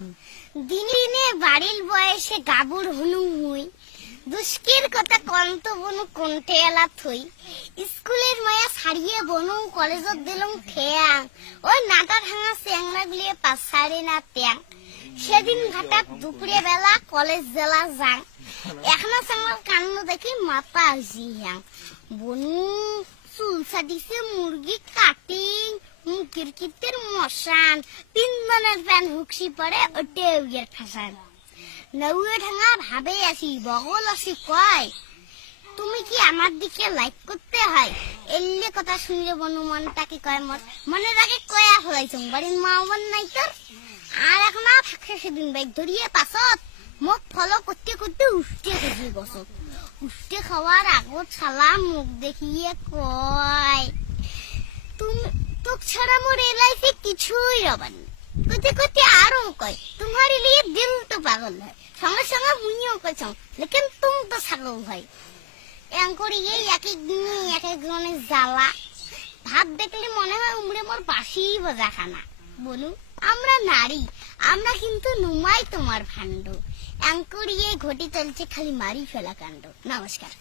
দিনে দিনে বাড়ির বয়সে গাবুর হনু মুই দুষ্কের কথা কন্ত বনু কণ্ঠে এলা থই স্কুলের মায়া ছাড়িয়ে বনু কলেজত দিলুম ঠেয়াং ওই নাটা ভাঙা চেংরা গুলিয়ে পাছারে না ট্যাং সেদিন ঘাটাত দুপুরে বেলা কলেজ জেলা যাং এখনো চেংরার কান্ন দেখি মাথা হইছি হ্যাং বনু চুল ছাটিছে মুরগি কাটিং কিরকিতের মশান তিনজনের প্যান হুকসি পরে ওটে উইয়ের ফাঁসান নৌয়ে ঢাঙা ভাবে আসি বগল আসি কয় তুমি কি আমার দিকে লাইক করতে হয় এলে কথা শুনলে বনু মনটাকে কয় মনের আগে কয়া ফলাইছং বাড়ির মা বোন নাই তোর আর এখন ফাঁকছে সেদিন বাইক ধরিয়ে পাছত মুখ ফলো করতে করতে উঠতে গেছি গছত উঠতে খাওয়ার আগত শালা মুখ দেখিয়ে কয় তুমি তোক ছাড়া মোর এই লাইফে কিছুই রবানি কতে কতে আরো কয় তোমার লিয়ে দিল তো পাগল হয় সঙ্গে সঙ্গে মুইও কইছং লেকিন তুম তো ছাগল হয় এঙ্করি এই এক এক দিনে এক এক জনের জ্বালা ভাব দেখলে মনে হয় উমরে মোর বাসি বাজা খানা বলুন আমরা নারী আমরা কিন্তু নুমাই তোমার ভাণ্ড এঙ্করি এই ঘটি চলছে খালি মারি ফেলা কাণ্ড নমস্কার।